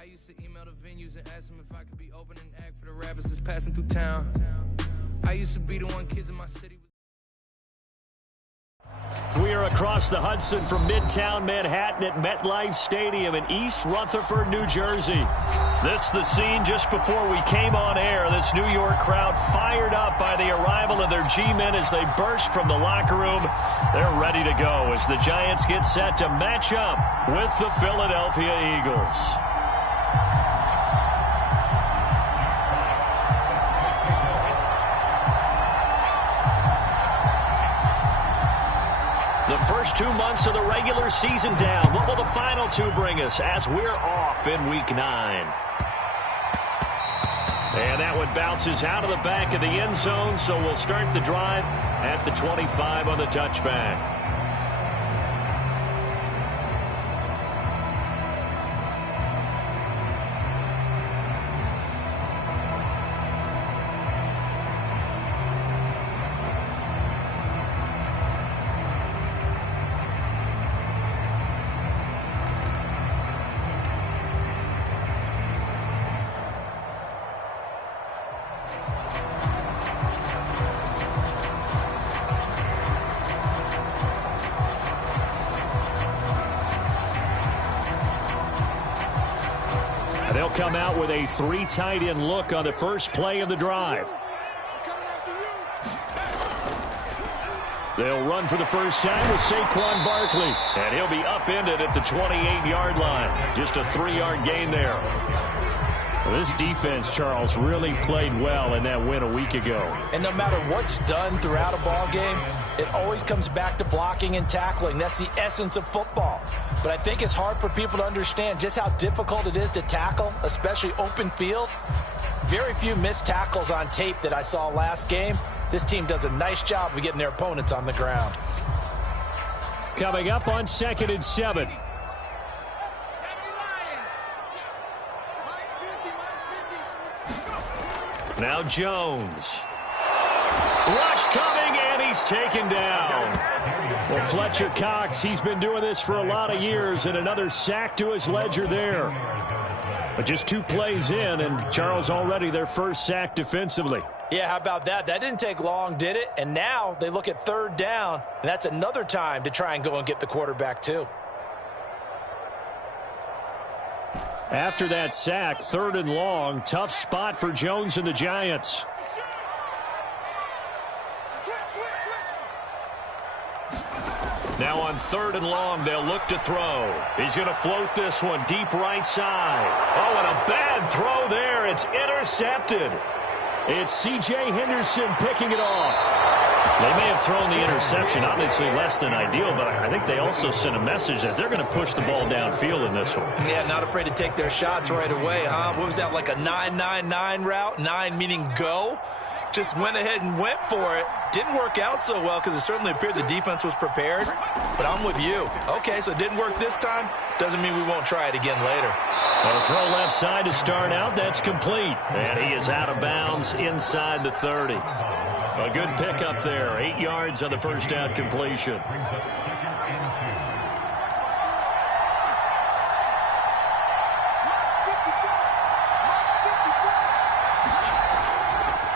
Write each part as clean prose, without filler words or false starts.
I used to email the venues and ask them if I could be open and act for the rappers that's passing through town. I used to be the one kids in my city. We are across the Hudson from Midtown Manhattan at MetLife Stadium in East Rutherford, New Jersey. This is the scene just before we came on air. This New York crowd fired up by the arrival of their G-men as they burst from the locker room. They're ready to go as the Giants get set to match up with the Philadelphia Eagles. The first 2 months of the regular season down. What will the final two bring us as we're off in Week 9? And that one bounces out of the back of the end zone, so we'll start the drive at the 25 on the touchback. They'll come out with a 3 tight end look on the first play of the drive. They'll run for the first time with Saquon Barkley, and he'll be upended at the 28-yard line. Just a 3-yard gain there. Well, this defense, Charles, really played well in that win a week ago. And no matter what's done throughout a ball game, it always comes back to blocking and tackling. That's the essence of football. But I think it's hard for people to understand just how difficult it is to tackle, especially open field. Very few missed tackles on tape that I saw last game. This team does a nice job of getting their opponents on the ground. Coming up on 2nd and 7. Now Jones. Rush coming, and he's taken down. Well, Fletcher Cox, he's been doing this for a lot of years, and another sack to his ledger there. But just 2 plays in, and Charles already their first sack defensively. Yeah, how about that? That didn't take long, did it? And now they look at 3rd down, and that's another time to try and go and get the quarterback too. After that sack, 3rd and long, tough spot for Jones and the Giants. Now on 3rd and long, they'll look to throw. He's going to float this one deep right side. Oh, and a bad throw there. It's intercepted. It's C.J. Henderson picking it off. They may have thrown the interception, obviously less than ideal, but I think they also sent a message that they're going to push the ball downfield in this one. Yeah, not afraid to take their shots right away, huh? What was that, like a 9-9-9 route? 9 meaning go? Just went ahead and went for it. Didn't work out so well because it certainly appeared the defense was prepared. But I'm with you. Okay, so it didn't work this time. Doesn't mean we won't try it again later. Well, throw left side to start out. That's complete. And he is out of bounds inside the 30. A good pickup there. 8 yards on the first down completion.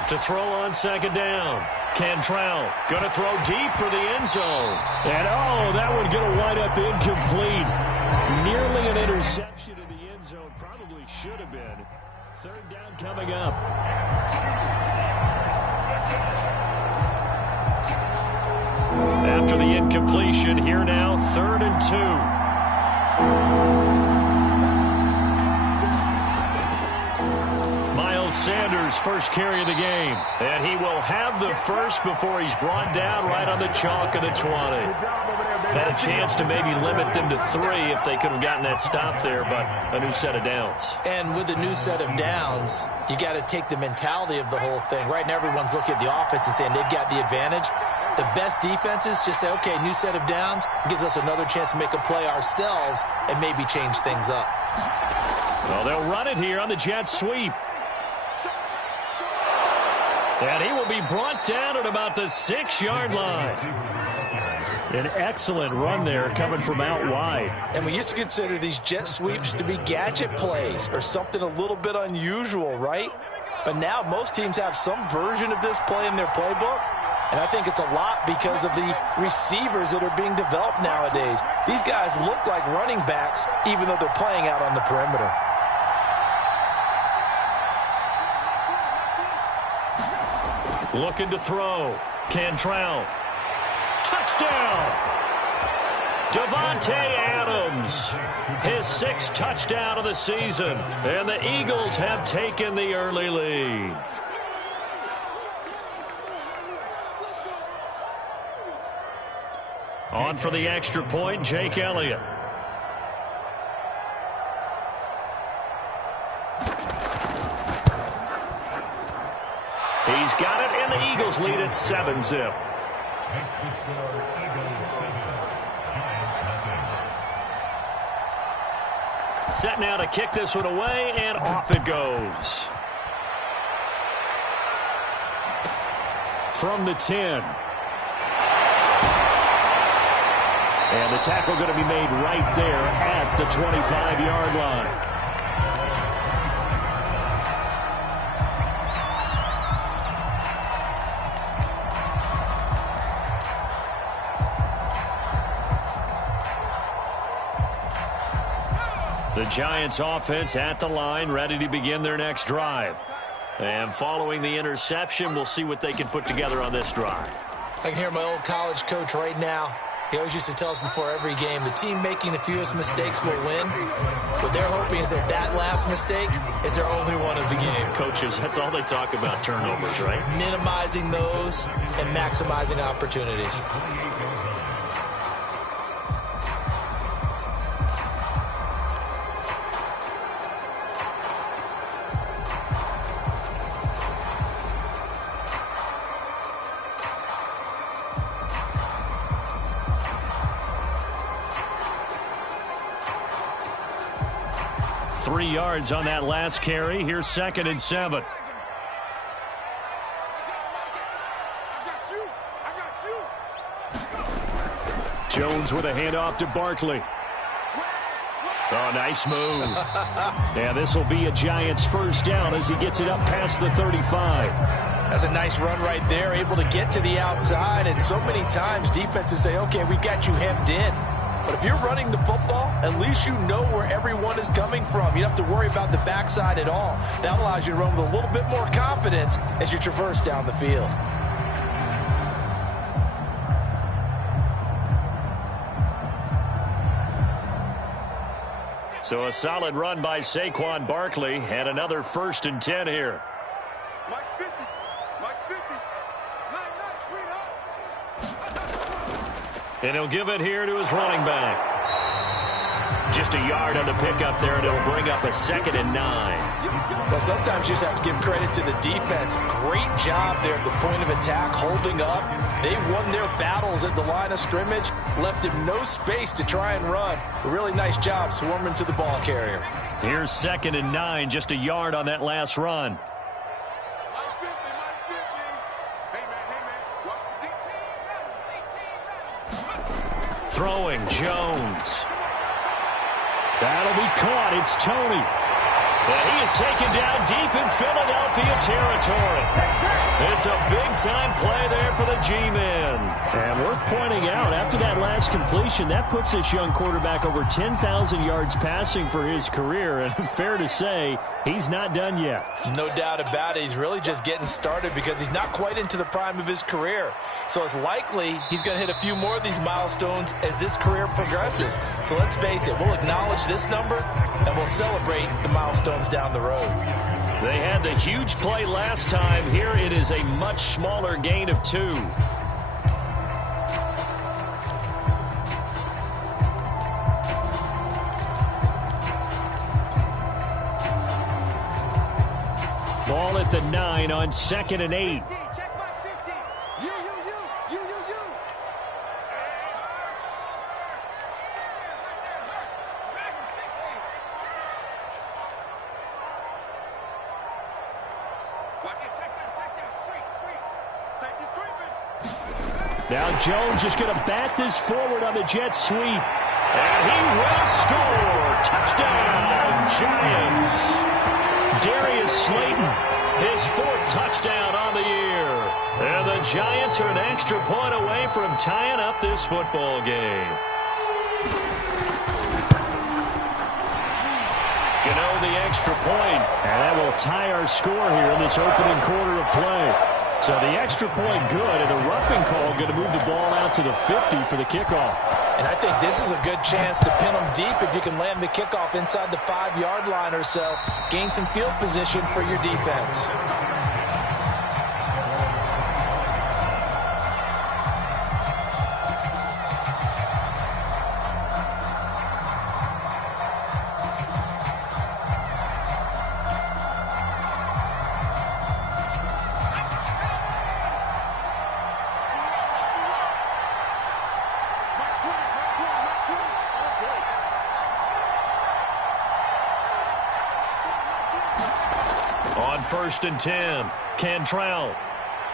To throw on 2nd down. Cantrell going to throw deep for the end zone. And, oh, that one going to wind up incomplete. Nearly an interception in the end zone. Probably should have been. 3rd down coming up. After the incompletion, here now, 3rd and 2. Sanders first carry of the game, and he will have the first before he's brought down right on the chalk of the 20. Had a chance to maybe limit them to 3 if they could have gotten that stop there, but a new set of downs. And with a new set of downs, you got to take the mentality of the whole thing. Right now everyone's looking at the offense and saying they've got the advantage. The best defenses just say, okay, new set of downs, gives us another chance to make a play ourselves and maybe change things up. Well, they'll run it here on the jet sweep. And he will be brought down at about the 6-yard line. An excellent run there coming from out wide. And we used to consider these jet sweeps to be gadget plays or something a little bit unusual, right? But now most teams have some version of this play in their playbook. And I think it's a lot because of the receivers that are being developed nowadays. These guys look like running backs even though they're playing out on the perimeter. Looking to throw. Cantrell. Touchdown! Davante Adams, his 6th touchdown of the season, and the Eagles have taken the early lead. On for the extra point, Jake Elliott. He's got it, and the Eagles lead at 7-zip. Set now to kick this one away, and off it goes. From the 10. And the tackle going to be made right there at the 25-yard line. The Giants offense at the line, ready to begin their next drive. And following the interception, we'll see what they can put together on this drive. I can hear my old college coach right now. He always used to tell us before every game, the team making the fewest mistakes will win. What they're hoping is that that last mistake is their only one of the game. Coaches, that's all they talk about, turnovers, right? Minimizing those and maximizing opportunities. Three yards on that last carry. Here's 2nd and 7. Jones with a handoff to Barkley. Oh, nice move. Yeah, this will be a Giants first down as he gets it up past the 35. That's a nice run right there, able to get to the outside. And so many times defenses say, okay, we've got you hemmed in. But if you're running the football, at least you know where everyone is coming from. You don't have to worry about the backside at all. That allows you to run with a little bit more confidence as you traverse down the field. So a solid run by Saquon Barkley and another 1st and 10 here. Mike's 50. Mike's 50. Nice, sweetheart. And he'll give it here to his running back. Just a yard on the pickup there, and it'll bring up a 2nd and 9. Well, sometimes you just have to give credit to the defense. Great job there at the point of attack, holding up. They won their battles at the line of scrimmage, left him no space to try and run. A really nice job swarming to the ball carrier. Here's 2nd and 9, just a yard on that last run. Throwing, Jones. That'll be caught. It's Tony. And he is taken down deep in Philadelphia territory. It's a big-time play there for the G-men. And worth pointing out, after that last completion, that puts this young quarterback over 10,000 yards passing for his career. And fair to say, he's not done yet. No doubt about it. He's really just getting started because he's not quite into the prime of his career. So it's likely he's going to hit a few more of these milestones as this career progresses. So let's face it, we'll acknowledge this number and we'll celebrate the milestones down the road. They had the huge play last time. Here it is a much smaller gain of 2. Ball at the 9 on 2nd and 8. Now Jones is going to bat this forward on the jet sweep. And he will score. Touchdown, Giants. Darius Slayton, his 4th touchdown on the year. And the Giants are an extra point away from tying up this football game. Gano the extra point. And that will tie our score here in this opening quarter of play. So the extra point good, and the roughing call going to move the ball out to the 50 for the kickoff. And I think this is a good chance to pin them deep if you can land the kickoff inside the 5-yard line or so. Gain some field position for your defense. On 1st and 10, Cantrell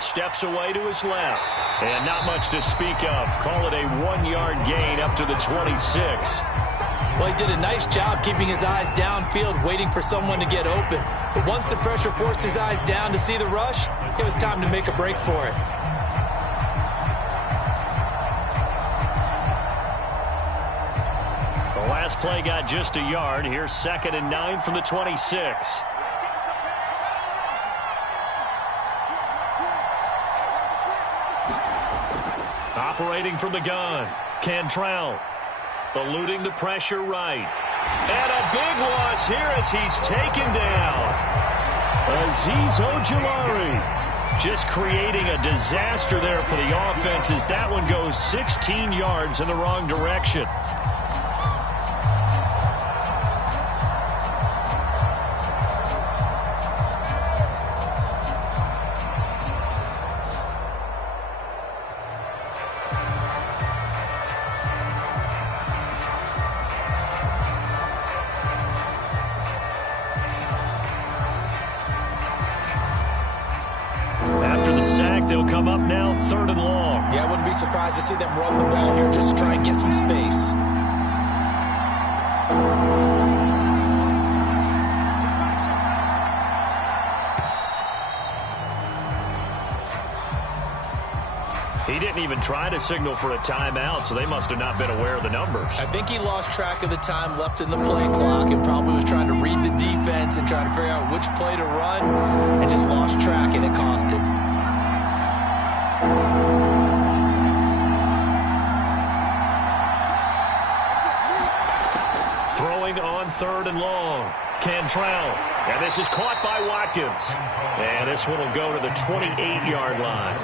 steps away to his left. And not much to speak of. Call it a 1-yard gain up to the 26. Well, he did a nice job keeping his eyes downfield, waiting for someone to get open. But once the pressure forced his eyes down to see the rush, it was time to make a break for it. The last play got just a yard. Here's 2nd and 9 from the 26. Operating from the gun, Cantrell eluding the pressure right. And a big loss here as he's taken down. Azeez Ojulari just creating a disaster there for the offense as that one goes 16 yards in the wrong direction. They'll come up now 3rd and long. Yeah, I wouldn't be surprised to see them run the ball here just to try and get some space. He didn't even try to signal for a timeout, so they must have not been aware of the numbers. I think he lost track of the time left in the play clock and probably was trying to read the defense and trying to figure out which play to run and just lost track, and it cost him. Throwing on 3rd and long. Cantrell. And this is caught by Watkins. And this one will go to the 28-yard line.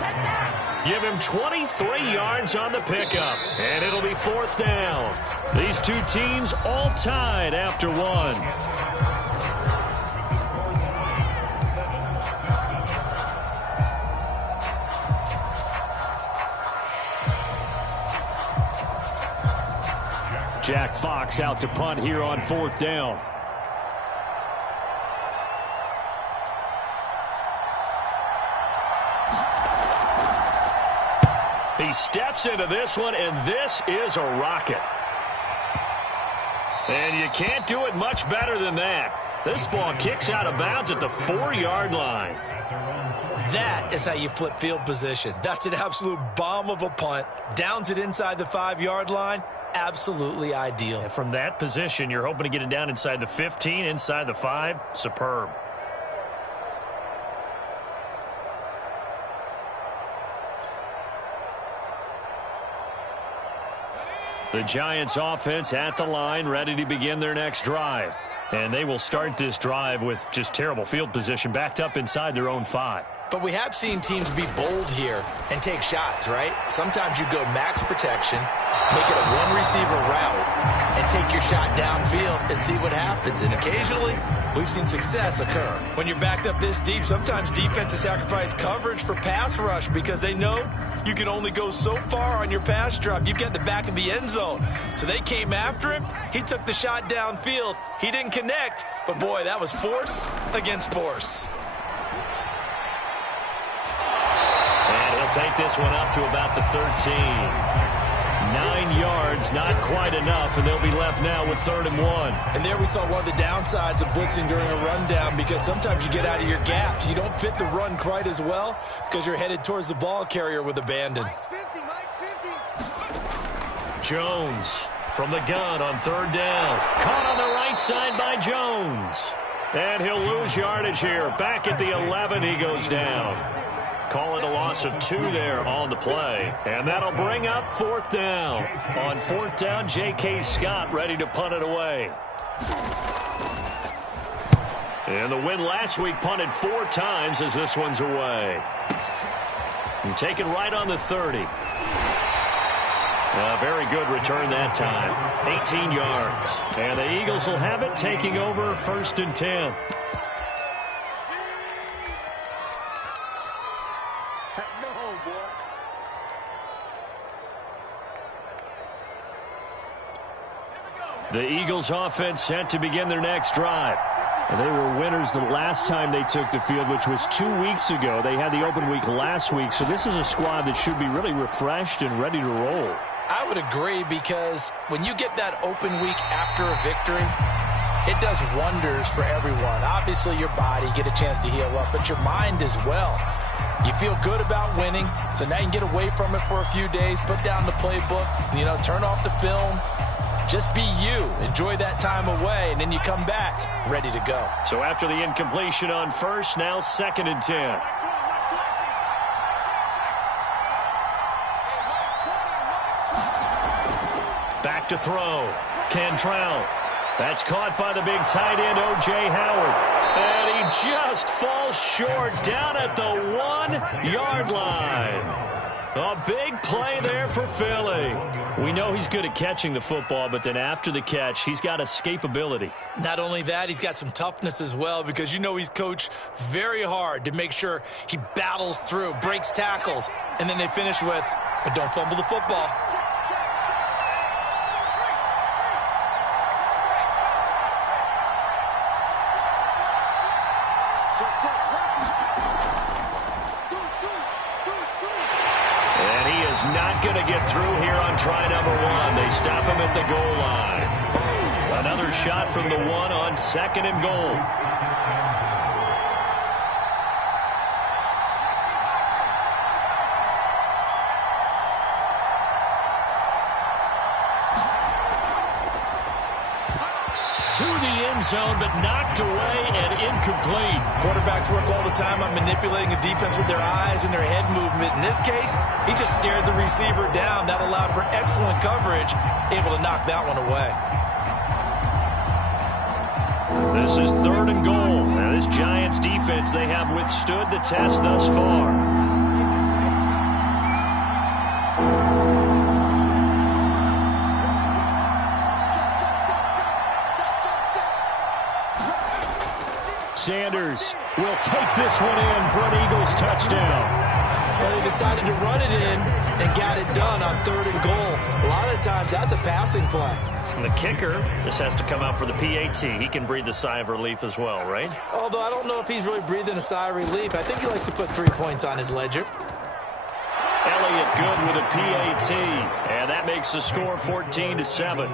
Give him 23 yards on the pickup. And it'll be 4th down. These two teams all tied after one. Jack Fox out to punt here on 4th down. He steps into this one, and this is a rocket. And you can't do it much better than that. This ball kicks out of bounds at the 4-yard line. That is how you flip field position. That's an absolute bomb of a punt. Downs it inside the 5-yard line. Absolutely ideal. And from that position, you're hoping to get it down inside the 15, inside the 5. Superb. The Giants offense at the line, ready to begin their next drive. And they will start this drive with just terrible field position, backed up inside their own 5. But we have seen teams be bold here and take shots, right? Sometimes you go max protection, make it a one-receiver route, and take your shot downfield and see what happens. And occasionally, we've seen success occur. When you're backed up this deep, sometimes defenses sacrifice coverage for pass rush because they know you can only go so far on your pass drop. You've got the back of the end zone. So they came after him. He took the shot downfield. He didn't connect, but boy, that was force against force. they'll take this one up to about the 13. 9 yards, not quite enough, and they'll be left now with 3rd and 1. And there we saw one of the downsides of blitzing during a rundown, because sometimes you get out of your gaps. You don't fit the run quite as well because you're headed towards the ball carrier with abandon. Mike's 50, Mike's 50. Jones from the gun on 3rd down. Caught on the right side by Jones. And he'll lose yardage here. Back at the 11, he goes down. Call it a loss of 2 there on the play. And that'll bring up 4th down. On 4th down, J.K. Scott ready to punt it away. And the win last week punted 4 times as this one's away. And taken right on the 30. A very good return that time. 18 yards. And the Eagles will have it, taking over 1st and 10. The Eagles offense set to begin their next drive. And they were winners the last time they took the field, which was 2 weeks ago. They had the open week last week, so this is a squad that should be really refreshed and ready to roll. I would agree, because when you get that open week after a victory, it does wonders for everyone. Obviously, your body, get a chance to heal up, but your mind as well. You feel good about winning, so now you can get away from it for a few days, put down the playbook, turn off the film. Just be you. Enjoy that time away, and then you come back ready to go. So after the incompletion on 1st, now 2nd and 10. Back to throw. Cantrell. That's caught by the big tight end, O.J. Howard. And he just falls short down at the 1-yard line. A big play there for Philly. We know he's good at catching the football, but then after the catch, he's got escapability. Not only that, he's got some toughness as well, because he's coached very hard to make sure he battles through, breaks tackles, and then they finish with, but don't fumble the football. Not going to get through here on try number 1. They stop him at the goal line. Another shot from the 1 on 2nd and goal. To the end zone, but knocked away and incomplete. Quarterbacks work all the time on manipulating a defense with their eyes and their head movement. In this case, he just stared the receiver down. That allowed for excellent coverage, able to knock that one away. This is 3rd and goal. Now this Giants defense, they have withstood the test thus far. Sanders will take this one in for an Eagles touchdown. Well, they decided to run it in and got it done on 3rd and goal. A lot of times, that's a passing play. And the kicker just has to come out for the PAT. He can breathe a sigh of relief as well, right? Although I don't know if he's really breathing a sigh of relief. I think he likes to put 3 points on his ledger. Elliott good with a PAT. And that makes the score 14-7.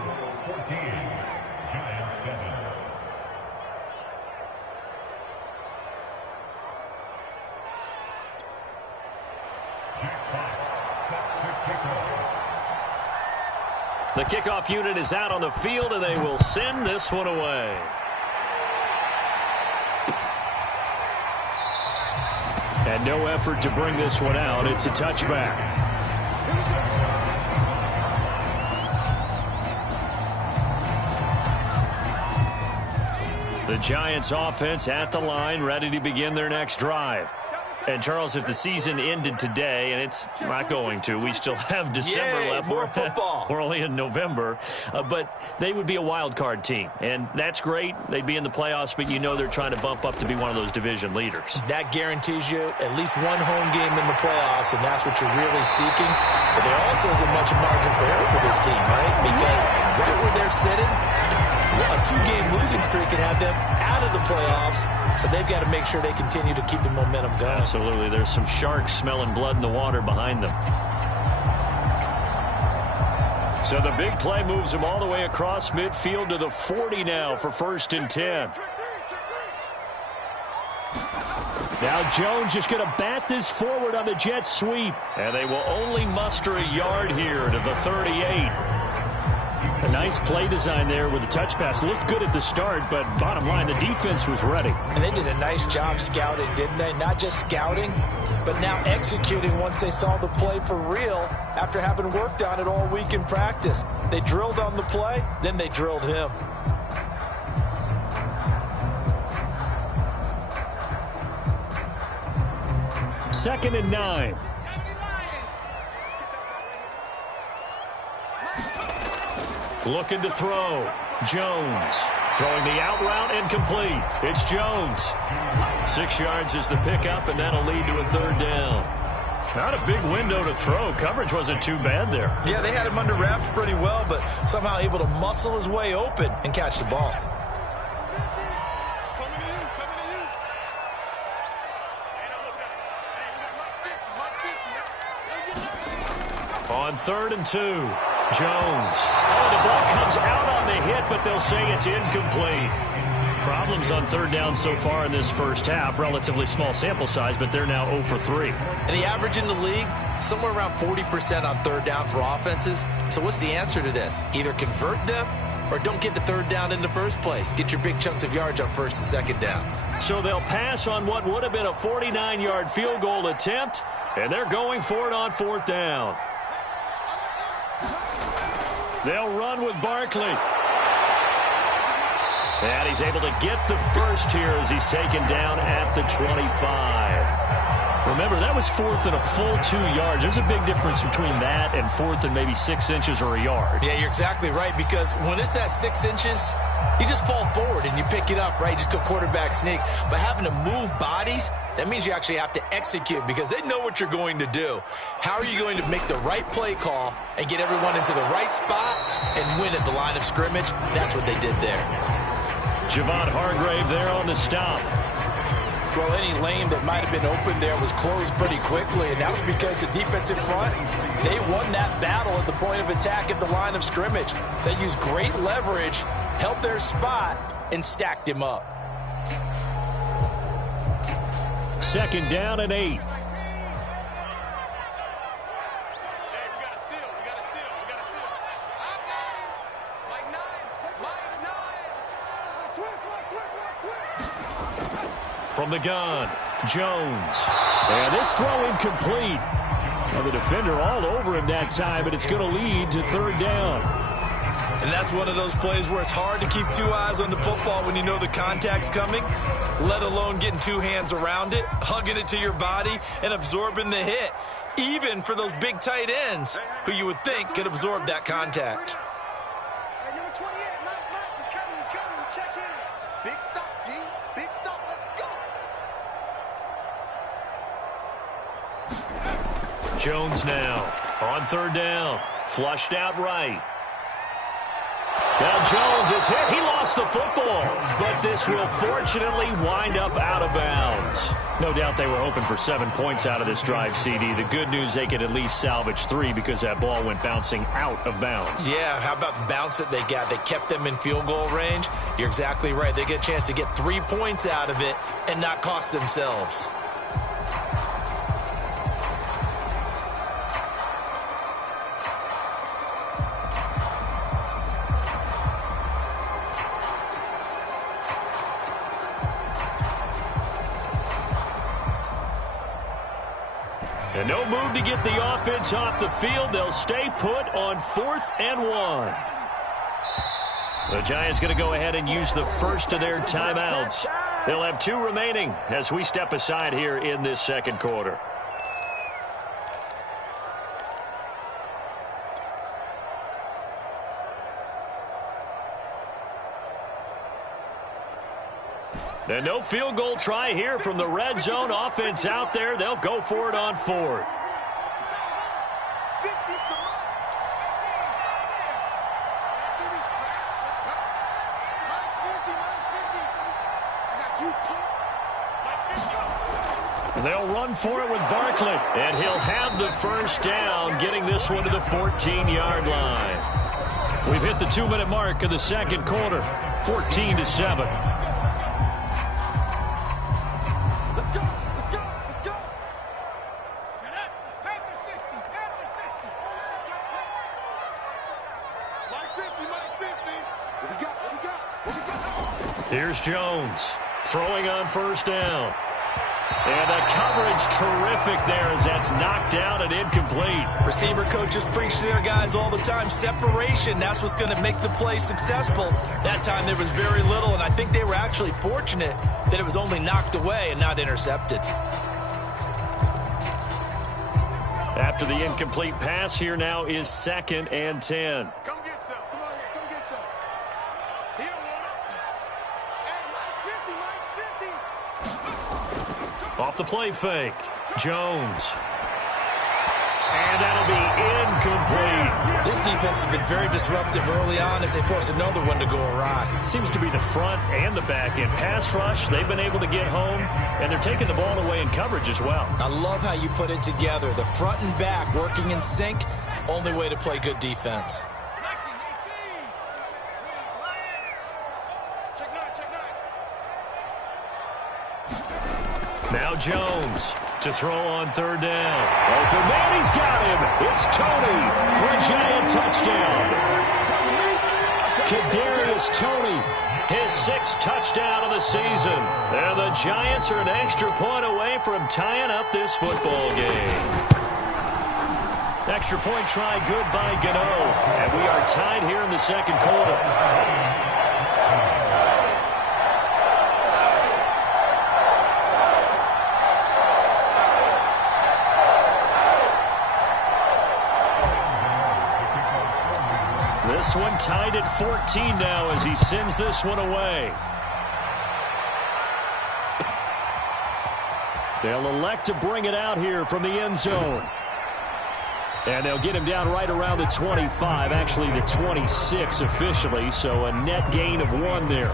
The kickoff unit is out on the field, and they will send this one away. And no effort to bring this one out. It's a touchback. The Giants offense at the line, ready to begin their next drive. And, Charles, if the season ended today, and it's not going to, we still have December left. More football. We're only in November. But they would be a wild card team. And that's great. They'd be in the playoffs, but you know they're trying to bump up to be one of those division leaders. That guarantees you at least one home game in the playoffs, and that's what you're really seeking. But there also isn't much margin for error for this team, right? Because right where they're sitting, A 2-game losing streak could have them out of the playoffs, so they've got to make sure they continue to keep the momentum going. Absolutely. There's some sharks smelling blood in the water behind them. So the big play moves him all the way across midfield to the 40 now for 1st and 10. Now Jones just going to bat this forward on the jet sweep. And they will only muster a yard here to the 38. A nice play design there with the touch pass. Looked good at the start, but bottom line, the defense was ready. And they did a nice job scouting, didn't they? Not just scouting, but now executing once they saw the play for real after having worked on it all week in practice. They drilled on the play, then they drilled him. Second and 9. Looking to throw. Jones throwing the out route incomplete. It's Jones. 6 yards is the pickup, and that'll lead to a 3rd down. Not a big window to throw. Coverage wasn't too bad there. Yeah, they had him under wraps pretty well, but somehow able to muscle his way open and catch the ball. On 3rd and 2, Jones. Oh, the ball comes out on the hit, but they'll say it's incomplete. Problems on 3rd down so far in this first half. Relatively small sample size, but they're now 0 for 3. And the average in the league, somewhere around 40% on 3rd down for offenses. So what's the answer to this? Either convert them or don't get to 3rd down in the first place. Get your big chunks of yards on 1st and 2nd down. So they'll pass on what would have been a 49-yard field goal attempt, and they're going for it on 4th down. They'll run with Barkley. And he's able to get the first here as he's taken down at the 25. Remember, that was 4th and a full 2 yards. There's a big difference between that and 4th and maybe 6 inches or a yard. Yeah, you're exactly right, because when it's that 6 inches, you just fall forward and you pick it up, right? You just go quarterback sneak. But having to move bodies, that means you actually have to execute because they know what you're going to do. How are you going to make the right play call and get everyone into the right spot and win at the line of scrimmage? That's what they did there. Javon Hargrave there on the stop. Well, any lane that might have been open there was closed pretty quickly, and that was because the defensive front, they won that battle at the point of attack at the line of scrimmage. They used great leverage, held their spot, and stacked him up. 2nd down and 8. From the gun, Jones. And this throw incomplete. Well, the defender all over him that time, but it's going to lead to 3rd down. And that's one of those plays where it's hard to keep 2 eyes on the football when you know the contact's coming, let alone getting 2 hands around it, hugging it to your body, and absorbing the hit, even for those big tight ends who you would think could absorb that contact. Hey, number 28, Mike, he's coming, check in. Big stop, D, big stop, let's go. Jones now on 3rd down, flushed out right. Now Jones is hit. He lost the football, but this will fortunately wind up out of bounds. No doubt they were hoping for 7 points out of this drive, CD. The good news, they could at least salvage 3 because that ball went bouncing out of bounds. Yeah, how about the bounce that they got? They kept them in field goal range. You're exactly right. They get a chance to get 3 points out of it and not cost themselves. And no move to get the offense off the field. They'll stay put on 4th and 1. The Giants going to go ahead and use the first of their timeouts. They'll have 2 remaining as we step aside here in this 2nd quarter. And no field goal try here from the red zone offense out there. They'll go for it on 4th. They'll run for it with Barkley, and he'll have the first down, getting this one to the 14-yard line. We've hit the 2-minute mark of the second quarter, 14-7. Here's Jones, throwing on first down. And the coverage terrific there as that's knocked out and incomplete. Receiver coaches preach to their guys all the time. Separation, that's what's going to make the play successful. That time there was very little, and I think they were actually fortunate that it was only knocked away and not intercepted. After the incomplete pass, here now is 2nd and 10. Come get some. Come on here. Come get some. Here, hey, Mike's 50. Off the play fake, Jones. And that'll be incomplete. This defense has been very disruptive early on as they force another one to go awry. It seems to be the front and the back end. Pass rush, they've been able to get home, and they're taking the ball away in coverage as well. I love how you put it together. The front and back working in sync, only way to play good defense. Now Jones to throw on third down. Open man, he's got him. It's Toney for a Giant touchdown. Kadarius Toney, his 6th touchdown of the season. And the Giants are an extra point away from tying up this football game. Extra point try good by Gano. And we are tied here in the second quarter. This one tied at 14 now as he sends this one away. They'll elect to bring it out here from the end zone. And they'll get him down right around the 25, actually the 26 officially, so a net gain of 1 there.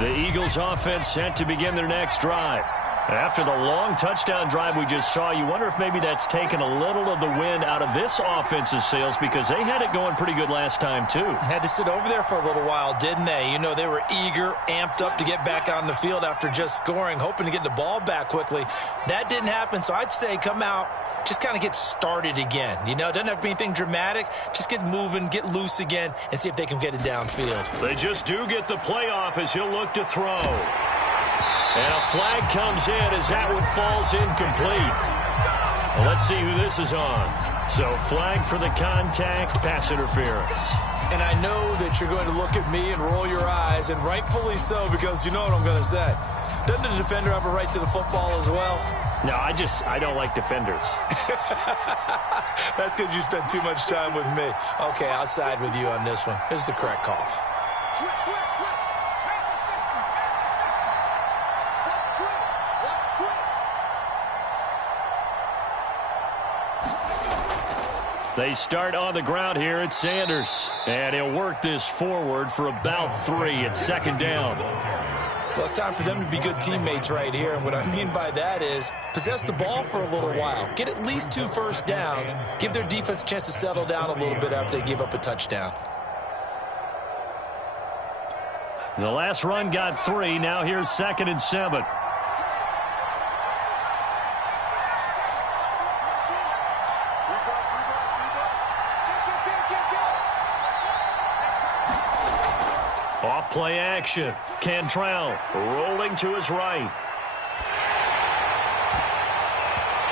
The Eagles offense set to begin their next drive. After the long touchdown drive we just saw, you wonder if maybe that's taken a little of the wind out of this offense's sails because they had it going pretty good last time too. Had to sit over there for a little while, didn't they? You know, they were eager, amped up to get back on the field after just scoring, hoping to get the ball back quickly. That didn't happen, so I'd say come out, just kind of get started again. You know, it doesn't have to be anything dramatic. Just get moving, get loose again, and see if they can get it downfield. They just do get the playoff as he'll look to throw. And a flag comes in as that one falls incomplete. Well, let's see who this is on. So flag for the contact, pass interference. And I know that you're going to look at me and roll your eyes, and rightfully so, because you know what I'm going to say. Doesn't the defender have a right to the football as well? No, I don't like defenders. That's because you spent too much time with me. Okay, I'll side with you on this one. Here's the correct call. Switch. They start on the ground here at Sanders. And he'll work this forward for about 3 at second down. Well, it's time for them to be good teammates right here. And what I mean by that is possess the ball for a little while. Get at least 2 first downs. Give their defense a chance to settle down a little bit after they give up a touchdown. The last run got 3. Now here's 2nd and 7. Off play action. Cantrell rolling to his right.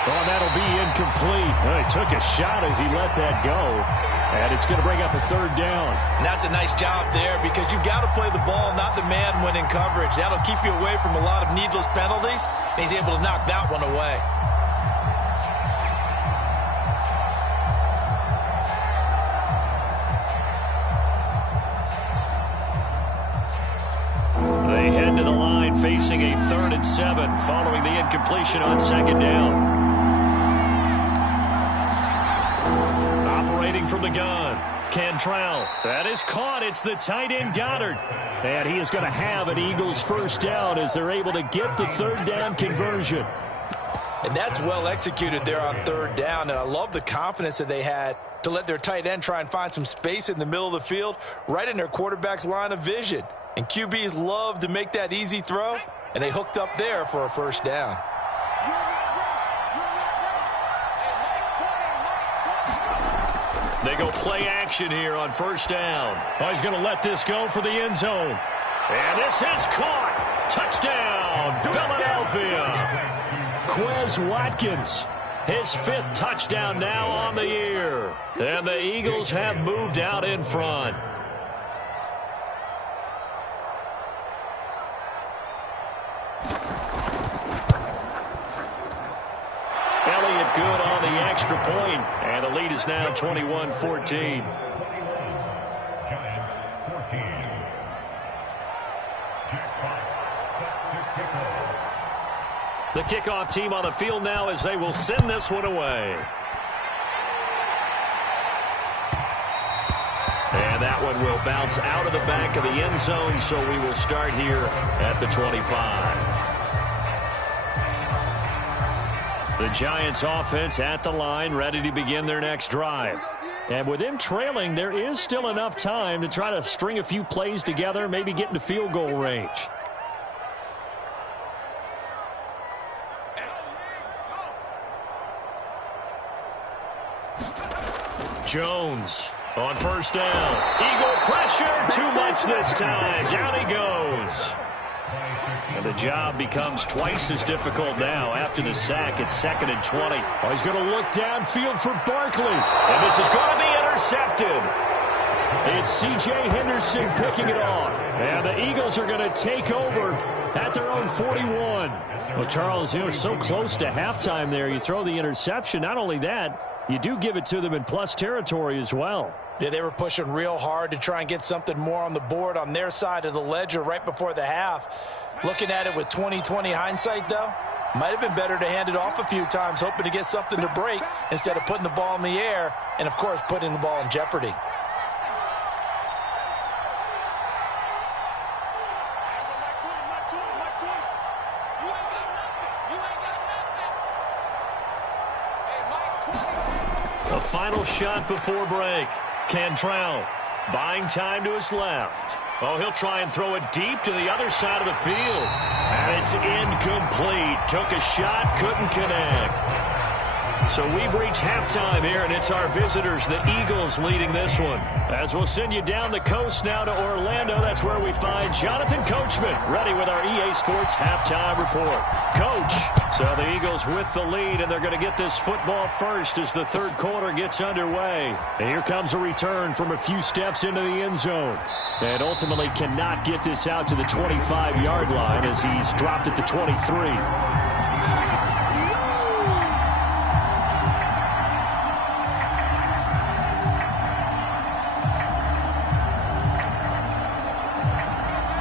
Oh, that'll be incomplete. Well, he took a shot as he let that go. And it's going to bring up a 3rd down. And that's a nice job there because you've got to play the ball, not the man when in coverage. That'll keep you away from a lot of needless penalties. And he's able to knock that one away. trailing a 3rd and 7 following the incompletion on 2nd down. Operating from the gun, Cantrell. That is caught. It's the tight end Goddard. And he is going to have an Eagles 1st down as they're able to get the 3rd down conversion. And that's well executed there on 3rd down. And I love the confidence that they had to let their tight end try and find some space in the middle of the field, right in their quarterback's line of vision. And QBs love to make that easy throw, and they hooked up there for a 1st down. They go play action here on 1st down. Oh, he's going to let this go for the end zone. And this is caught. Touchdown, Philadelphia. Quez Watkins, his 5th touchdown now on the year. And the Eagles have moved out in front. Elliott good on the extra point, and the lead is now 21-14. The kickoff team on the field now as they will send this one away. And that one will bounce out of the back of the end zone, so we will start here at the 25. The Giants offense at the line, ready to begin their next drive. And with them trailing, there is still enough time to try to string a few plays together, maybe get into field goal range. Jones on 1st down. Eagle pressure, too much this time. Down he goes. And the job becomes twice as difficult now after the sack. It's 2nd and 20. Oh, he's going to look downfield for Barkley. And this is going to be intercepted. It's C.J. Henderson picking it off. And the Eagles are going to take over at their own 41. Well, Charles, you were so close to halftime there. You throw the interception. Not only that, you do give it to them in plus territory as well. Yeah, they were pushing real hard to try and get something more on the board on their side of the ledger right before the half. Looking at it with 20/20 hindsight, though, might have been better to hand it off a few times, hoping to get something to break instead of putting the ball in the air and, of course, putting the ball in jeopardy. A final shot before break. Cantrell buying time to his left. Oh, he'll try and throw it deep to the other side of the field. And it's incomplete. Took a shot, couldn't connect. So we've reached halftime here, and it's our visitors, the Eagles, leading this one. As we'll send you down the coast now to Orlando, that's where we find Jonathan Coachman, ready with our EA Sports halftime report. Coach, so the Eagles with the lead, and they're going to get this football first as the 3rd quarter gets underway. And here comes a return from a few steps into the end zone. And ultimately cannot get this out to the 25-yard line as he's dropped at the 23.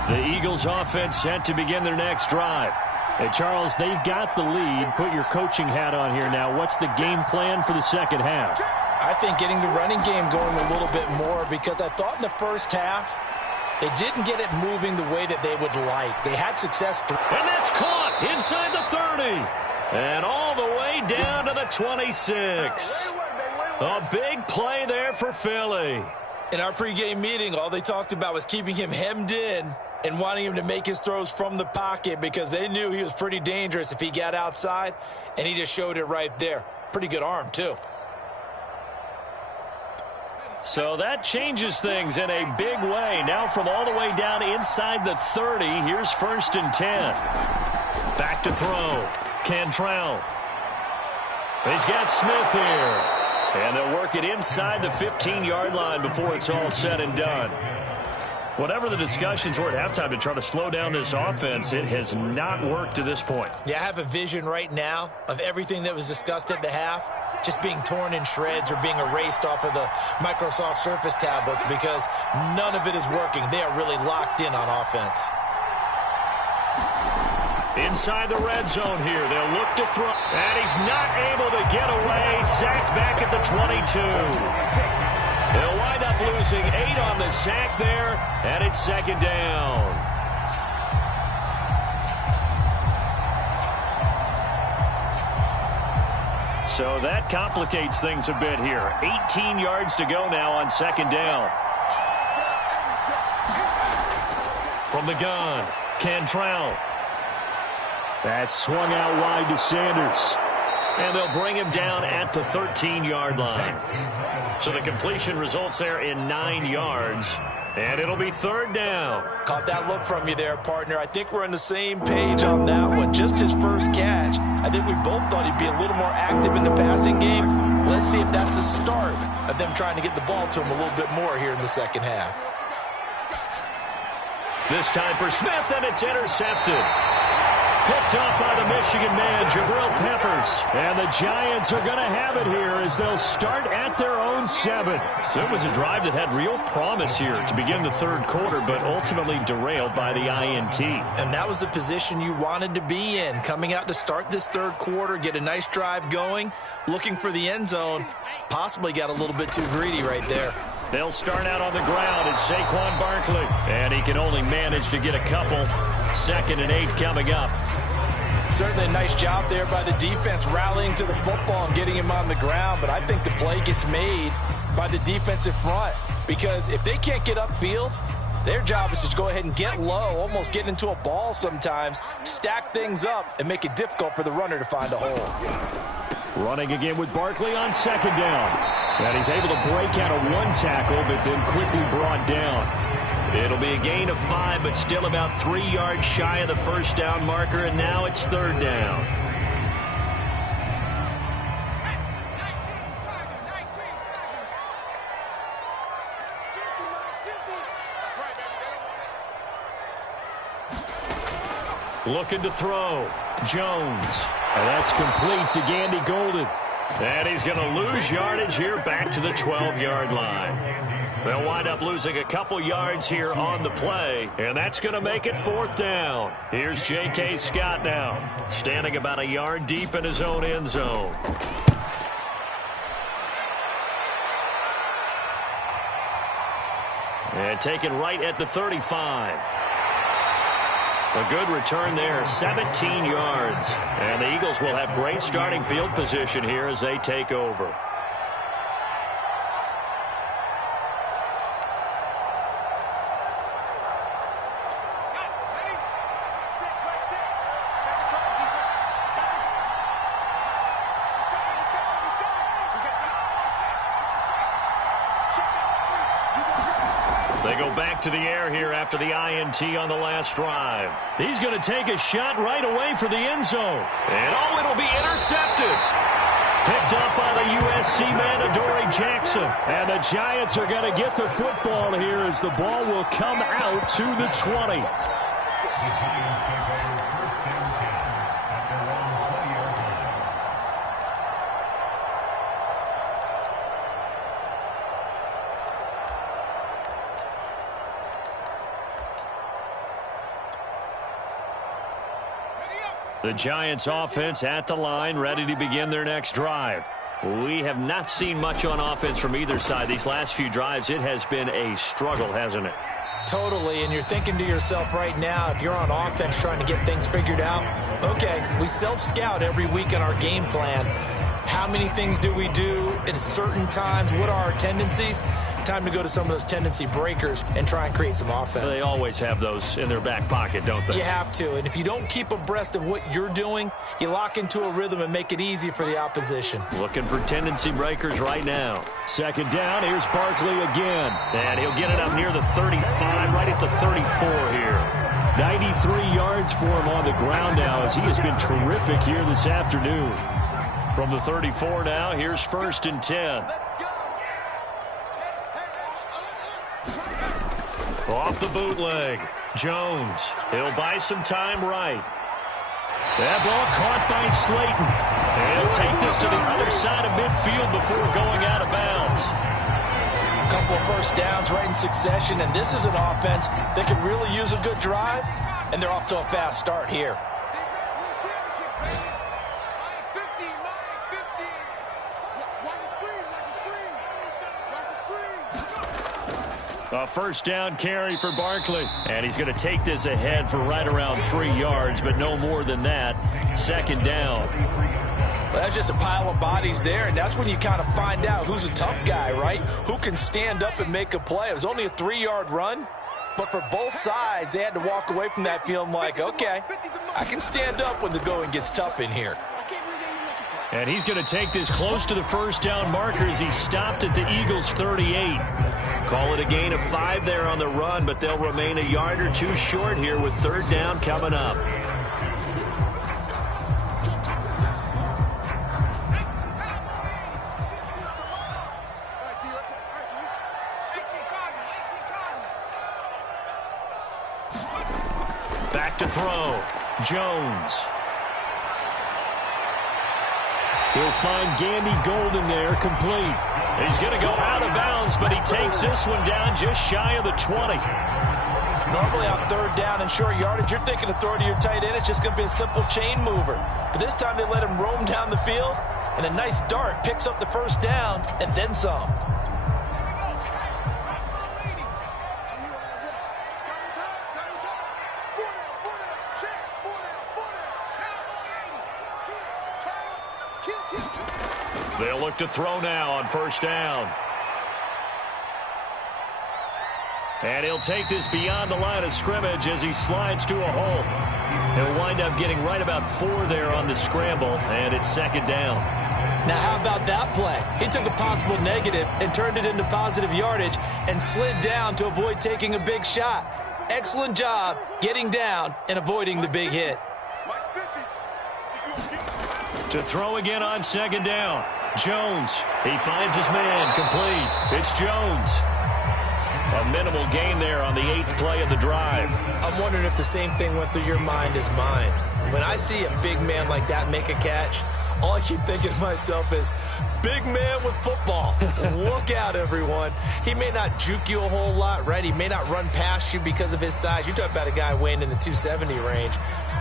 The Eagles offense set to begin their next drive. Hey, Charles, they've got the lead. Put your coaching hat on here now. What's the game plan for the second half? I think getting the running game going a little bit more, because I thought in the first half they didn't get it moving the way that they would like. They had success. And that's caught inside the 30. And all the way down to the 26. A big play there for Philly. In our pregame meeting, all they talked about was keeping him hemmed in and wanting him to make his throws from the pocket, because they knew he was pretty dangerous if he got outside, and he just showed it right there. Pretty good arm, too. So that changes things in a big way. Now from all the way down inside the 30, here's 1st and 10. Back to throw. Cantrell. He's got Smith here. And they'll work it inside the 15-yard line before it's all said and done. Whatever the discussions were at halftime to try to slow down this offense, it has not worked to this point. Yeah, I have a vision right now of everything that was discussed at the half just being torn in shreds or being erased off of the Microsoft Surface tablets, because none of it is working. They are really locked in on offense. Inside the red zone here. They'll look to throw. And he's not able to get away. Sacked back at the 22. They'll wind up losing 8 on the sack there. And it's second down. So that complicates things a bit here. 18 yards to go now on second down. From the gun, Cantrell. That's swung out wide to Sanders. And they'll bring him down at the 13-yard line. So the completion results there in 9 yards. And it'll be third down. Caught that look from you there, partner. I think we're on the same page on that one. Just his first catch. I think we both thought he'd be a little more active in the passing game. Let's see if that's the start of them trying to get the ball to him a little bit more here in the second half. This time for Smith, and it's intercepted. Picked off by the Michigan man, Jabril Peppers. And the Giants are going to have it here as they'll start at their own 7. So it was a drive that had real promise here to begin the third quarter, but ultimately derailed by the INT. And that was the position you wanted to be in. Coming out to start this third quarter, get a nice drive going, looking for the end zone. Possibly got a little bit too greedy right there. They'll start out on the ground. It's Saquon Barkley. And he can only manage to get a couple. 2nd and 8 coming up. Certainly a nice job there by the defense rallying to the football and getting him on the ground. But I think the play gets made by the defensive front. Because if they can't get upfield, their job is to go ahead and get low, almost get into a ball sometimes, stack things up, and make it difficult for the runner to find a hole. Running again with Barkley on second down. And he's able to break out of 1 tackle, but then quickly brought down. It'll be a gain of 5, but still about 3 yards shy of the first down marker, and now it's third down. Looking to throw. Jones. And that's complete to Gandy Golden. And he's going to lose yardage here back to the 12-yard line. They'll wind up losing a couple yards here on the play, and that's going to make it fourth down. Here's J.K. Scott now, standing about a yard deep in his own end zone. And taken right at the 35. A good return there, 17 yards. And the Eagles will have great starting field position here as they take over. They go back to the air here after the INT on the last drive. He's going to take a shot right away for the end zone. And oh, it'll be intercepted. Picked up by the USC man, Adoree Jackson. And the Giants are going to get the football here as the ball will come out to the 20. The Giants offense at the line, ready to begin their next drive. We have not seen much on offense from either side. These last few drives, it has been a struggle, hasn't it? Totally, and you're thinking to yourself right now, if you're on offense trying to get things figured out, okay, we self-scout every week in our game plan. How many things do we do at certain times? What are our tendencies? Time to go to some of those tendency breakers and try and create some offense. They always have those in their back pocket, don't they? You have to, and if you don't keep abreast of what you're doing, you lock into a rhythm and make it easy for the opposition. Looking for tendency breakers right now. Second down, here's Barkley again. And he'll get it up near the 35, right at the 34 here. 93 yards for him on the ground now as he has been terrific here this afternoon. From the 34 now, here's 1st and 10. Off the bootleg. Jones. He'll buy some time right. That ball caught by Slayton. And he'll take this to the other side of midfield before going out of bounds. A couple of first downs right in succession, and this is an offense that can really use a good drive, and they're off to a fast start here. A first down carry for Barkley. And he's going to take this ahead for right around 3 yards, but no more than that. Second down. Well, that's just a pile of bodies there, and that's when you kind of find out who's a tough guy, right? Who can stand up and make a play. It was only a 3-yard run, but for both sides, they had to walk away from that feeling like, okay, I can stand up when the going gets tough in here. And he's going to take this close to the first down marker as he stopped at the Eagles' 38. Call it a gain of 5 there on the run, but they'll remain a yard or two short here with third down coming up. Back to throw. Jones. He'll find Gandy Golden there, complete. He's going to go out of bounds, but he takes this one down just shy of the 20. Normally on third down and short yardage, you're thinking of throwing to your tight end. It's just going to be a simple chain mover. But this time they let him roam down the field, and a nice dart picks up the first down and then some. They'll look to throw now on first down. And he'll take this beyond the line of scrimmage as he slides to a hole. He'll wind up getting right about 4 there on the scramble, and it's second down. Now, how about that play? He took a possible negative and turned it into positive yardage and slid down to avoid taking a big shot. Excellent job getting down and avoiding the big hit. To throw again on second down. Jones. He finds his man. Complete. It's Jones. A minimal gain there on the 8th play of the drive. I'm wondering if the same thing went through your mind as mine. When I see a big man like that make a catch, all I keep thinking to myself is, big man with football. Look out, everyone. He may not juke you a whole lot, right? He may not run past you because of his size. You're talking about a guy weighing in the 270 range.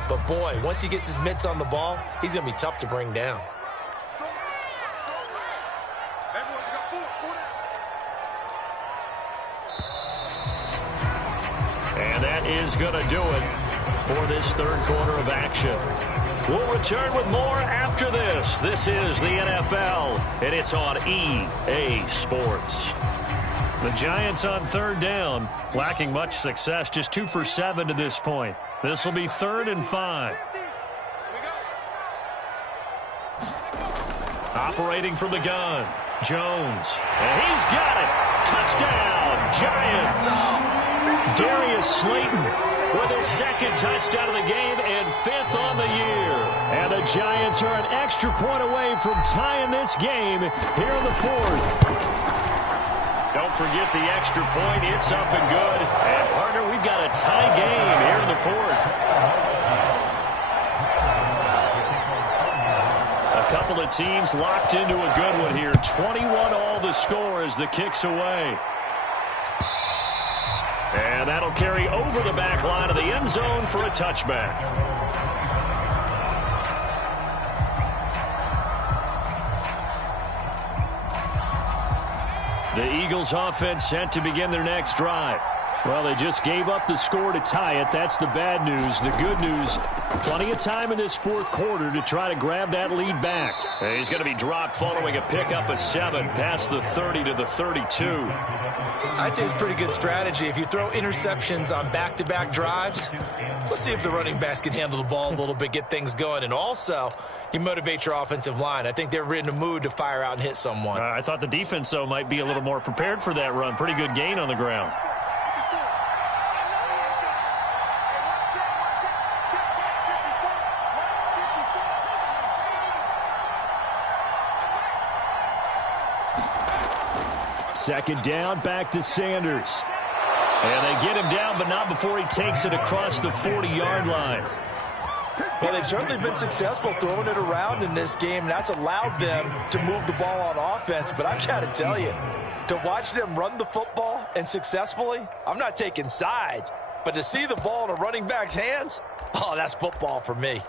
But, boy, once he gets his mitts on the ball, he's going to be tough to bring down. And that is going to do it for this third quarter of action. We'll return with more after this. This is the NFL, and it's on EA Sports. The Giants on third down, lacking much success, just 2 for 7 to this point. This will be 3rd and 5. Operating from the gun, Jones. And he's got it. Touchdown, Giants. Darius Slayton with his 2nd touchdown of the game and 5th on the year. And the Giants are an extra point away from tying this game here in the 4th. Don't forget the extra point. It's up and good. And, partner, we've got a tie game here in the 4th. A couple of teams locked into a good one here. 21 all the score as the kick's away. And that'll carry over the back line of the end zone for a touchback. The Eagles offense set to begin their next drive. Well, they just gave up the score to tie it. That's the bad news. The good news, plenty of time in this 4th quarter to try to grab that lead back. And he's going to be dropped following a pickup of 7 past the 30 to the 32. I'd say it's pretty good strategy. If you throw interceptions on back-to-back drives, let's see if the running backs can handle the ball a little bit, get things going. And also, you motivate your offensive line. I think they're in a mood to fire out and hit someone. I thought the defense, though, might be a little more prepared for that run. Pretty good gain on the ground. Second down, back to Sanders. And they get him down, but not before he takes it across the 40-yard line. Well, they've certainly been successful throwing it around in this game. That's allowed them to move the ball on offense. But I've got to tell you, to watch them run the football and successfully, I'm not taking sides. But to see the ball in a running back's hands, oh, that's football for me.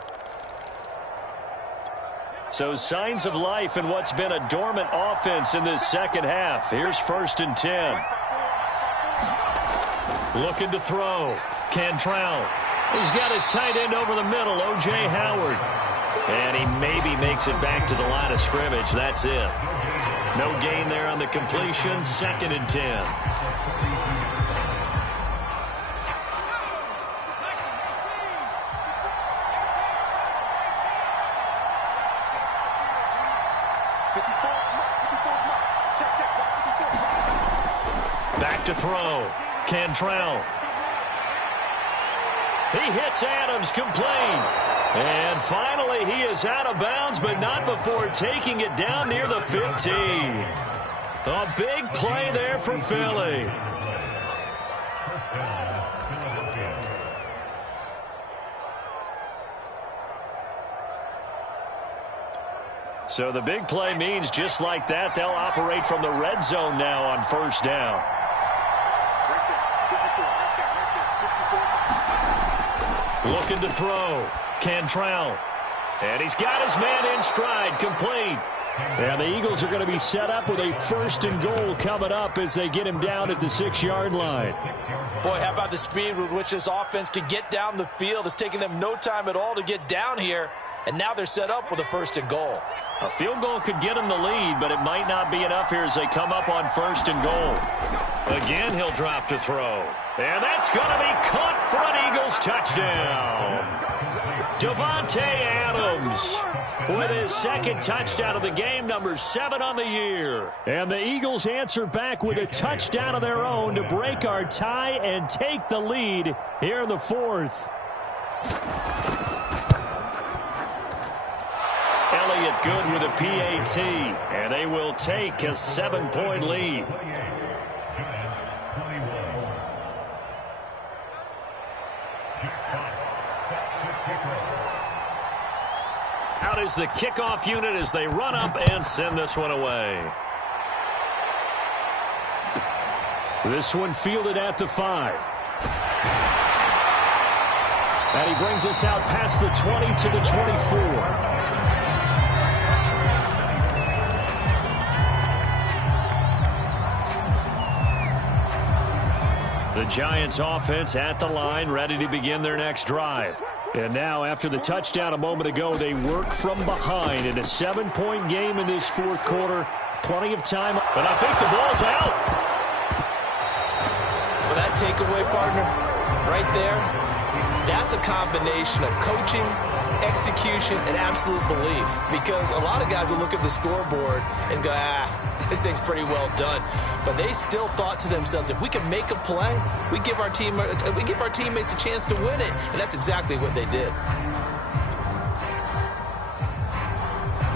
So signs of life in what's been a dormant offense in this second half. Here's 1st and 10. Looking to throw. Cantrell. He's got his tight end over the middle, O.J. Howard. And he maybe makes it back to the line of scrimmage. That's it. No gain there on the completion. 2nd and 10. Back to throw. Cantrell. He hits Adams complete. And finally, he is out of bounds, but not before taking it down near the 15. A big play there for Philly. So the big play means just like that, they'll operate from the red zone now on 1st down. Looking to throw. Cantrell. And he's got his man in stride, complete. And the Eagles are going to be set up with a 1st and goal coming up as they get him down at the 6-yard line. Boy, how about the speed with which this offense can get down the field? It's taking them no time at all to get down here. And now they're set up with a 1st and goal. A field goal could get them the lead, but it might not be enough here as they come up on 1st and goal. Again, he'll drop to throw. And that's going to be caught for an Eagles touchdown. Davante Adams with his 2nd touchdown of the game, number 7 on the year. And the Eagles answer back with a touchdown of their own to break our tie and take the lead here in the 4th. Elliott good with a PAT, and they will take a 7-point lead. Out is the kickoff unit as they run up and send this one away. This one fielded at the 5. And he brings us out past the 20 to the 24. The Giants offense at the line, ready to begin their next drive. And now, after the touchdown a moment ago, they work from behind in a 7-point game in this 4th quarter. Plenty of time, but I think the ball's out. For that takeaway, partner, right there, that's a combination of coaching, execution, and absolute belief. Because a lot of guys will look at the scoreboard and go, this thing's pretty well done. But they still thought to themselves, if we can make a play, we give our teammates a chance to win it. And that's exactly what they did.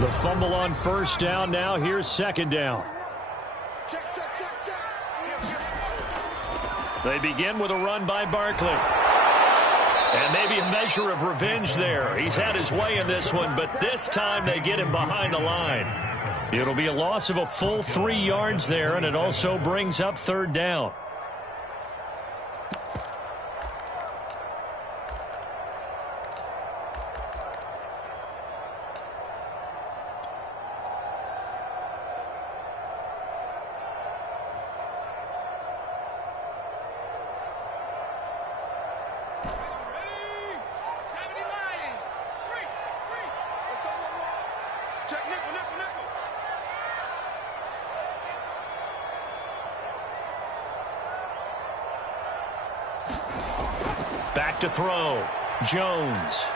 The fumble on 1st down. Now here's 2nd down. Check. They begin with a run by Barkley. And maybe a measure of revenge there. He's had his way in this one, but this time they get him behind the line. It'll be a loss of a full 3 yards there, and it also brings up 3rd down. Back to throw. Jones.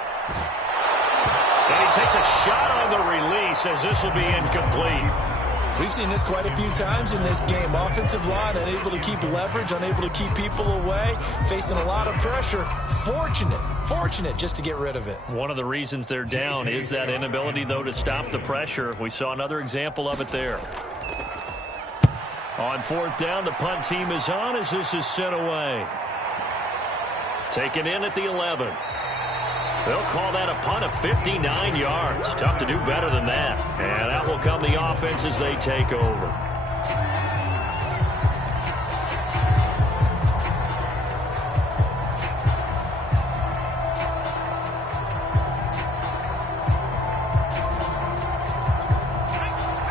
And he takes a shot on the release as this will be incomplete. We've seen this quite a few times in this game. Offensive line unable to keep leverage, unable to keep people away, facing a lot of pressure. Fortunate just to get rid of it. One of the reasons they're down is that inability, though, to stop the pressure. We saw another example of it there. On 4th down, the punt team is on as this is sent away. Taken in at the 11. They'll call that a punt of 59 yards. Tough to do better than that. And that will come the offense as they take over.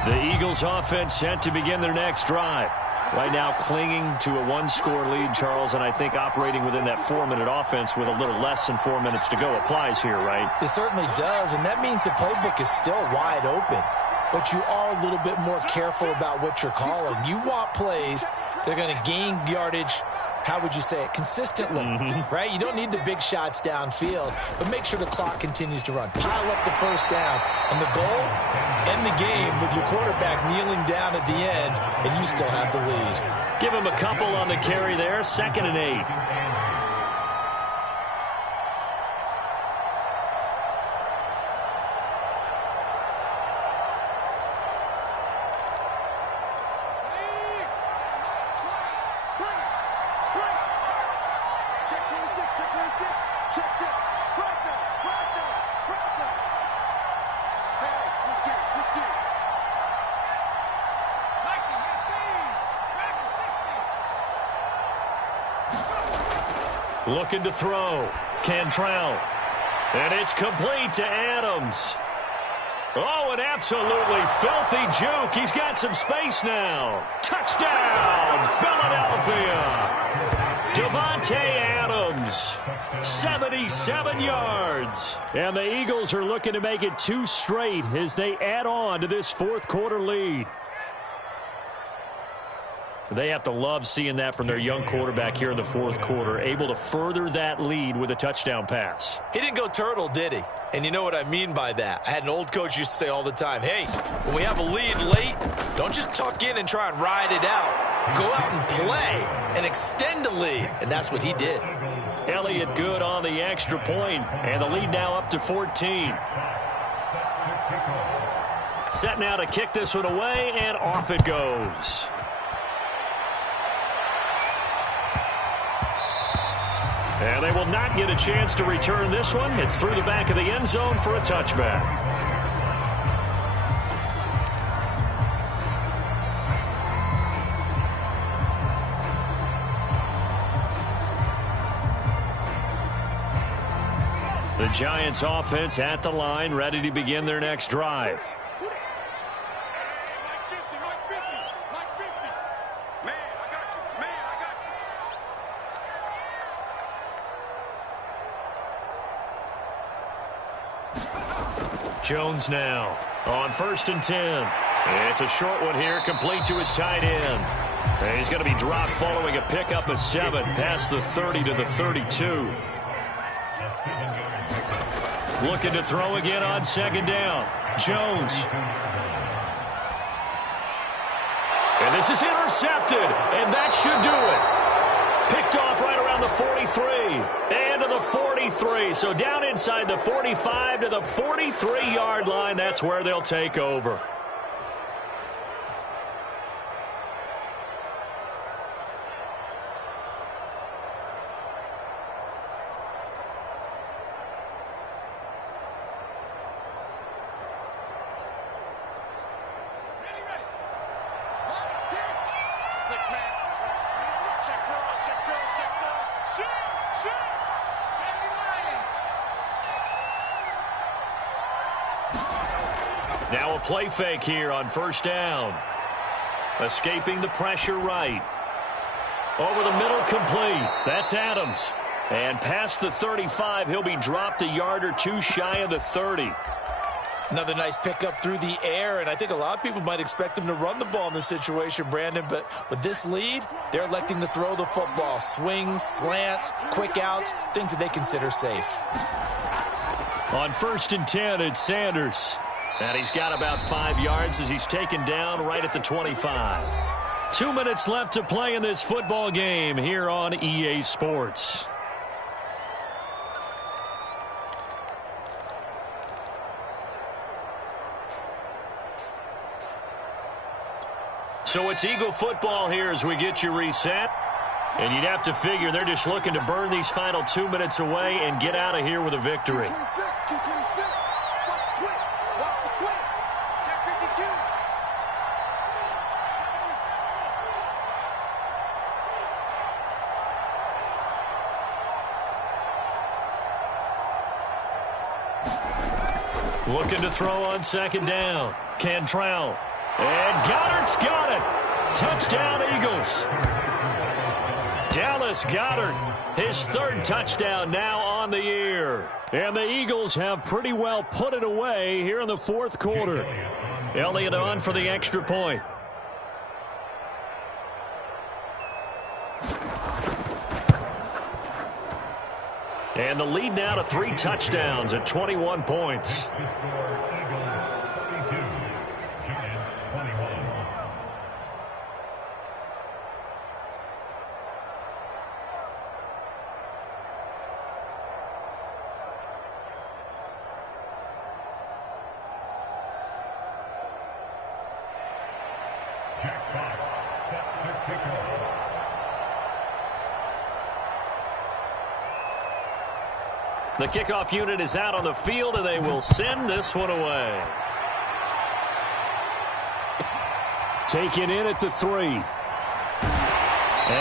The Eagles offense set to begin their next drive. Right now clinging to a one-score lead, Charles, and I think operating within that 4-minute offense with a little less than 4 minutes to go applies here, right? It certainly does, and that means the playbook is still wide open. But you are a little bit more careful about what you're calling. You want plays that are going to gain yardage, how would you say it, consistently, right? You don't need the big shots downfield, but make sure the clock continues to run. Pile up the first downs. And the goal, end the game with your quarterback kneeling down at the end, and you still have the lead. Give him a couple on the carry there, 2nd and 8. Looking to throw. Cantrell. And it's complete to Adams. Oh, an absolutely filthy juke. He's got some space now. Touchdown, Philadelphia. Davante Adams, 77 yards. And the Eagles are looking to make it 2 straight as they add on to this 4th quarter lead. They have to love seeing that from their young quarterback here in the 4th quarter, able to further that lead with a touchdown pass. He didn't go turtle, did he? And you know what I mean by that. I had an old coach used to say all the time, hey, when we have a lead late, don't just tuck in and try and ride it out. Go out and play and extend the lead. And that's what he did. Elliott good on the extra point, and the lead now up to 14. Set now to kick this one away, and off it goes. And they will not get a chance to return this one. It's through the back of the end zone for a touchback. The Giants offense at the line, ready to begin their next drive. Jones now on 1st and 10. It's a short one here, complete to his tight end. And he's going to be dropped following a pickup of 7 past the 30 to the 32. Looking to throw again on 2nd down. Jones. And this is intercepted, and that should do it. Picked off right around the 43 and to the 43. So down inside the 45 to the 43-yard line. That's where they'll take over. Now a play fake here on 1st down. Escaping the pressure right. Over the middle, complete. That's Adams. And past the 35, he'll be dropped a yard or 2 shy of the 30. Another nice pickup through the air, and I think a lot of people might expect him to run the ball in this situation, Brandon, but with this lead, they're electing to throw the football. Swings, slants, quick outs, things that they consider safe. On 1st and 10, it's Sanders. And he's got about 5 yards as he's taken down right at the 25. 2 minutes left to play in this football game here on EA Sports. So it's Eagle football here as we get you reset. And you'd have to figure they're just looking to burn these final 2 minutes away and get out of here with a victory. Looking to throw on 2nd down. Cantrell. And Goddard's got it. Touchdown, Eagles. Dallas Goedert, his third touchdown now on the year. And the Eagles have pretty well put it away here in the fourth quarter. Elliott on for the extra point. And the lead now to 3 touchdowns at 21 points. The kickoff unit is out on the field, and they will send this one away. Taken in at the 3. And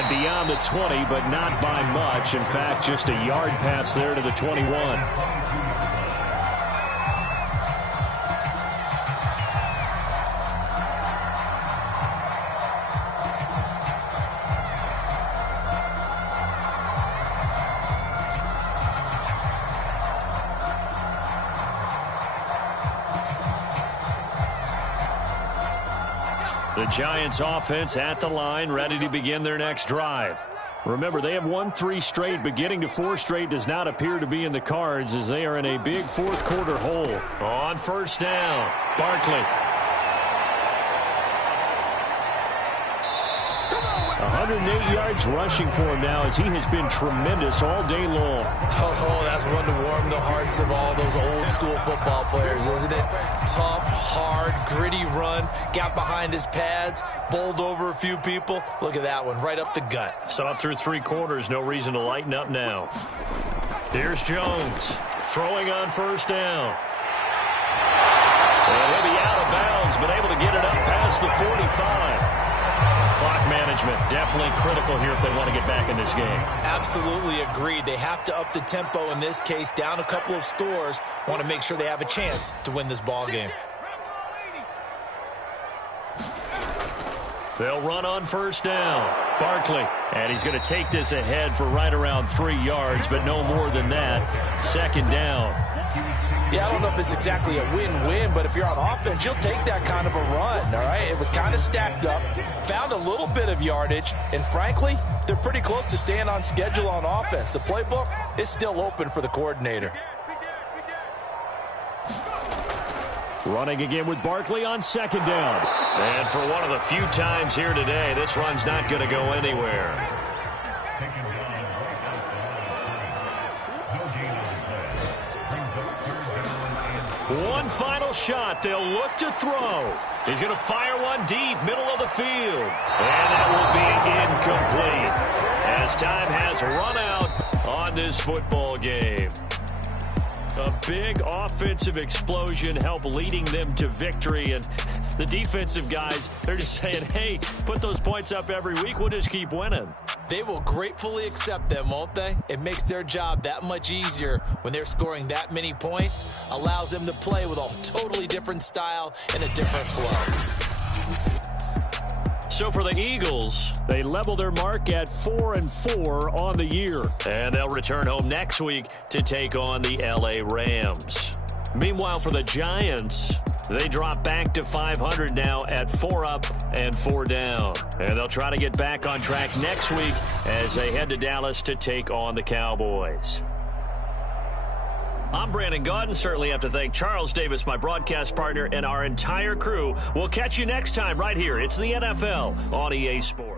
beyond the 20, but not by much. In fact, just a yard pass there to the 21. The Giants offense at the line, ready to begin their next drive. Remember, they have won 3 straight, but getting to 4 straight does not appear to be in the cards as they are in a big fourth quarter hole. On first down, Barkley. 108 yards rushing for him now as he has been tremendous all day long. Oh, that's one to warm the hearts of all those old school football players, isn't it? Tough, hard, gritty run, got behind his pads, bowled over a few people. Look at that one, right up the gut. So up through 3 quarters, no reason to lighten up now. Here's Jones, throwing on first down. And he'll be out of bounds, but able to get it up past the 45. Clock management definitely critical here if they want to get back in this game. Absolutely agreed. They have to up the tempo in this case, down a couple of scores. Want to make sure they have a chance to win this ball game. They'll run on first down. Barkley. And he's going to take this ahead for right around 3 yards, but no more than that. Second down. Yeah, I don't know if it's exactly a win-win, but if you're on offense, you'll take that kind of a run, all right? It was kind of stacked up, found a little bit of yardage, and frankly, they're pretty close to staying on schedule on offense. The playbook is still open for the coordinator. Running again with Barkley on second down. And for one of the few times here today, this run's not going to go anywhere. One final shot. They'll look to throw. He's going to fire one deep, middle of the field. And that will be incomplete as time has run out on this football game. A big offensive explosion helped leading them to victory. And the defensive guys, they're just saying, hey, put those points up every week. We'll just keep winning. They will gratefully accept them, won't they? It makes their job that much easier when they're scoring that many points. Allows them to play with a totally different style and a different flow. So for the Eagles, they level their mark at 4-4 on the year. And they'll return home next week to take on the LA Rams. Meanwhile, for the Giants, they drop back to 500 now at 4 up and 4 down. And they'll try to get back on track next week as they head to Dallas to take on the Cowboys. I'm Brandon Gaudin. Certainly have to thank Charles Davis, my broadcast partner, and our entire crew. We'll catch you next time right here. It's the NFL on EA Sports.